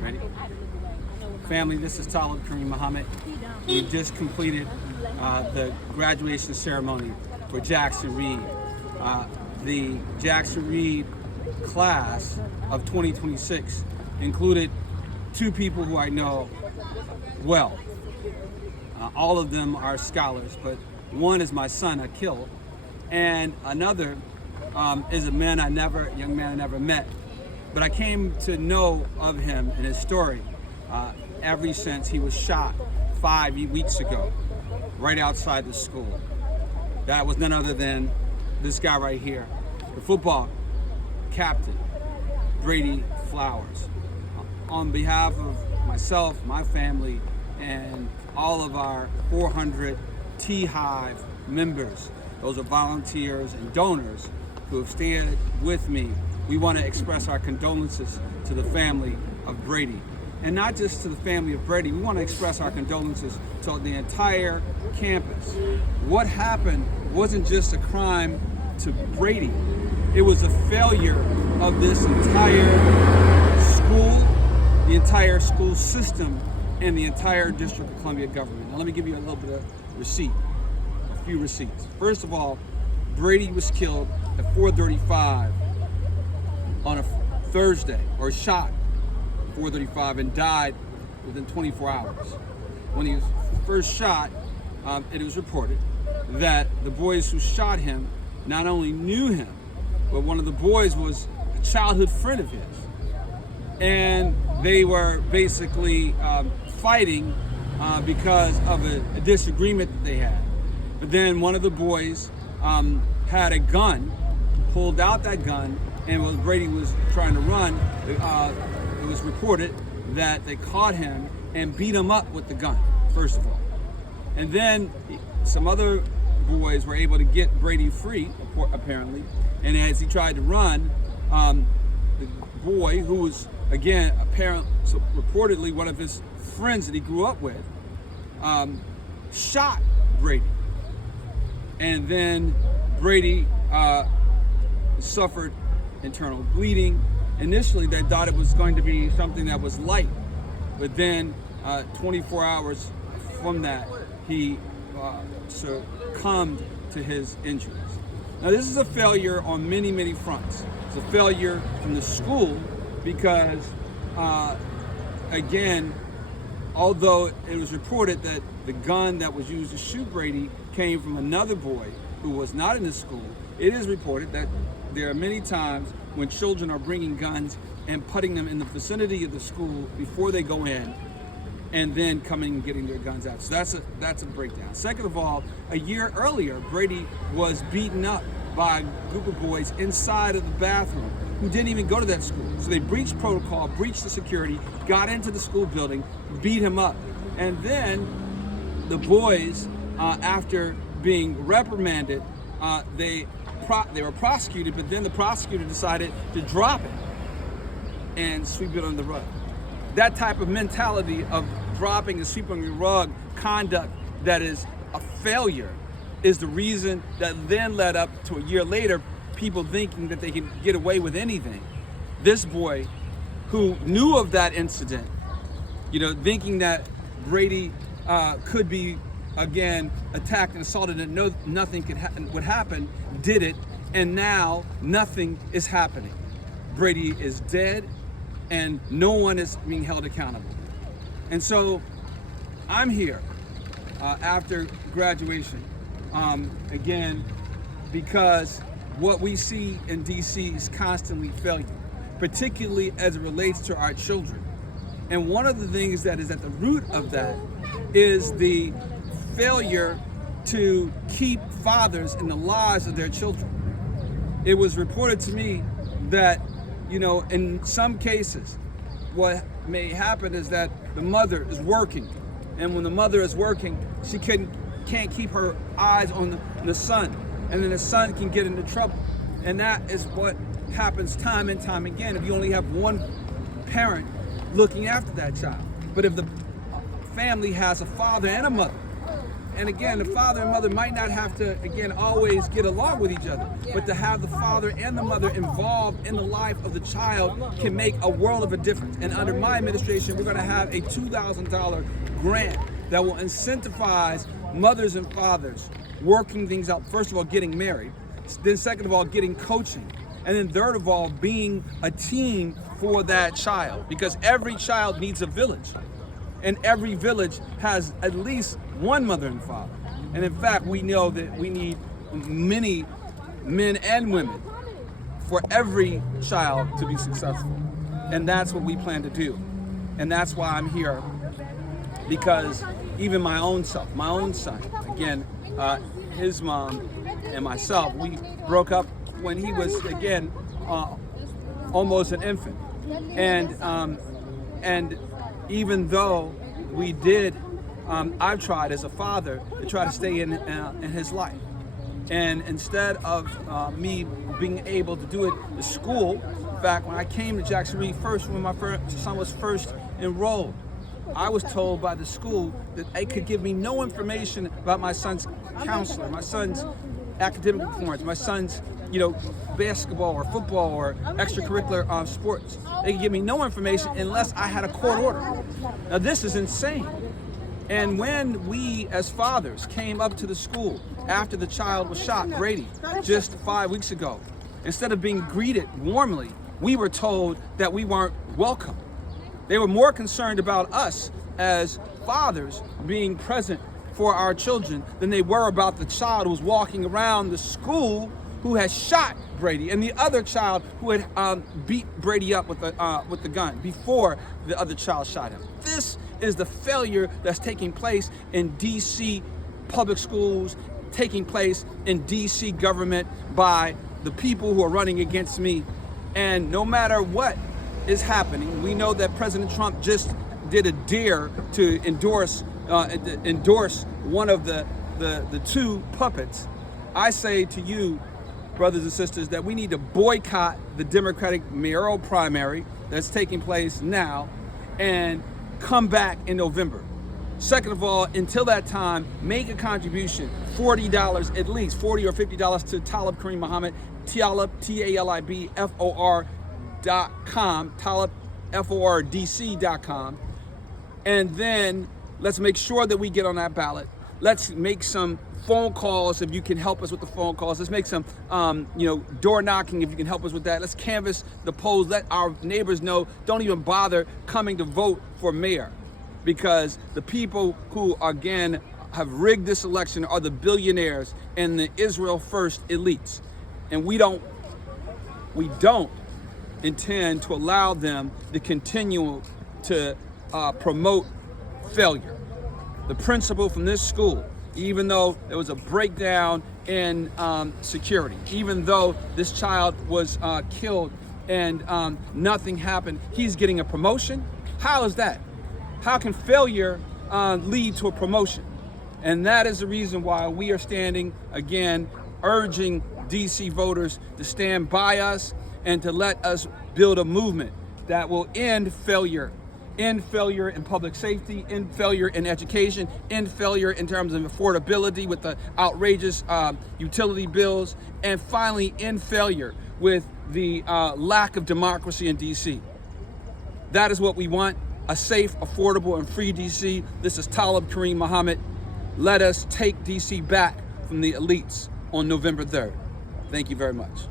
Ready? Family, this is Talib Muhammad. We've just completed the graduation ceremony for Jackson Reed. The Jackson Reed class of 2026 included two people who I know well. All of them are scholars, but one is my son, Akil, and another is a young man I never met. But I came to know of him and his story ever since he was shot 5 weeks ago, right outside the school. That was none other than this guy right here, the football captain, Brady Flowers. On behalf of myself, my family, and all of our 400 T-Hive members, those are volunteers and donors who have stayed with me, we want to express our condolences to the family of Brady. And not just to the family of Brady, we want to express our condolences to the entire campus. What happened wasn't just a crime to Brady, it was a failure of this entire school, the entire school system, and the entire District of Columbia government. Now let me give you a little bit of a few receipts. First of all, Brady was killed at 4:35 on a Thursday, or shot at 4:35 and died within 24 hours. When he was first shot, it was reported that the boys who shot him not only knew him, but one of the boys was a childhood friend of his. And they were basically fighting because of a disagreement that they had. But then one of the boys had a gun, pulled out that gun, and when Brady was trying to run, it was reported that they caught him and beat him up with the gun, first of all. And then some other boys were able to get Brady free, apparently, and as he tried to run, the boy, who was, again, reportedly one of his friends that he grew up with, shot Brady. And then Brady suffered internal bleeding. Initially, they thought it was going to be something that was light, but then 24 hours from that, he succumbed to his injuries. Now, this is a failure on many, many fronts. It's a failure from the school because, again, although it was reported that the gun that was used to shoot Brady came from another boy who was not in the school, it is reported that there are many times when children are bringing guns and putting them in the vicinity of the school before they go in, and then coming and getting their guns out. So that's a breakdown. Second of all, a year earlier, Brady was beaten up by a group of boys inside of the bathroom who didn't even go to that school. So they breached protocol, breached the security, got into the school building, beat him up. And then the boys, after being reprimanded, they were prosecuted, but then the prosecutor decided to drop it and sweep it on the rug. That type of mentality of dropping and sweeping the rug conduct that is a failure is the reason that then led up to a year later, people thinking that they can get away with anything. This boy, who knew of that incident, thinking that Brady could be, again, attacked and assaulted and nothing would happen, did it, and now nothing is happening. Brady is dead, and no one is being held accountable. And so I'm here after graduation, again, because what we see in D.C. is constantly failure, particularly as it relates to our children. And one of the things that is at the root of that is the failure to keep fathers in the lives of their children. It was reported to me that, in some cases, what may happen is that the mother is working, and when the mother is working, she can't keep her eyes on the son, and then the son can get into trouble. And that is what happens time and time again if you only have one parent looking after that child. But if the family has a father and a mother, And again, the father and mother might not have to, again, always get along with each other, but to have the father and the mother involved in the life of the child can make a world of a difference. And under my administration, we're going to have a $2,000 grant that will incentivize mothers and fathers working things out. First of all, getting married. Then second of all, getting coaching. And then third of all, being a team for that child. Because every child needs a village. And every village has at least one mother and father. And in fact, we know that we need many men and women for every child to be successful. And that's what we plan to do. And that's why I'm here. Because even my own self, my own son, again, his mom and myself, we broke up when he was, again, almost an infant. And even though we did, I've tried as a father to try to stay in his life. And instead of me being able to do it at school, in fact, when I came to Jackson Reed first, when my son was first enrolled, I was told by the school that they could give me no information about my son's counselor, my son's academic performance, my son's, basketball or football or extracurricular sports. They could give me no information unless I had a court order. Now this is insane. And when we as fathers came up to the school after the child was shot, Brady, just 5 weeks ago, instead of being greeted warmly, we were told that we weren't welcome. They were more concerned about us as fathers being present for our children than they were about the child who was walking around the school who had shot Brady and the other child who had beat Brady up with the gun before the other child shot him. This is the failure that's taking place in D.C. public schools, taking place in D.C. government by the people who are running against me. And no matter what is happening, we know that President Trump just did a dare to endorse one of the two puppets. I say to you, brothers and sisters, that we need to boycott the Democratic mayoral primary that's taking place now and come back in November. Second of all, until that time, make a contribution, $40 at least, $40 or $50 to Talib Kareem Muhammad, Talib, TALIB.com, Talib, FORDC.com. And then let's make sure that we get on that ballot. Let's make some phone calls if you can help us with the phone calls. Let's make some, door knocking if you can help us with that. Let's canvass the polls. Let our neighbors know. Don't even bother coming to vote for mayor, because the people who, again, have rigged this election are the billionaires and the Israel First elites. And we don't intend to allow them to continue to promote failure. The principal from this school, even though there was a breakdown in security, even though this child was killed and nothing happened, he's getting a promotion. How is that? How can failure lead to a promotion? And that is the reason why we are standing, again, urging DC voters to stand by us and to let us build a movement that will end failure in public safety, in failure in education, in failure in terms of affordability with the outrageous utility bills, and finally in failure with the lack of democracy in DC. That is what we want, a safe, affordable, and free DC. This is Talib Kareem Muhammad. Let us take DC back from the elites on November 3rd. Thank you very much.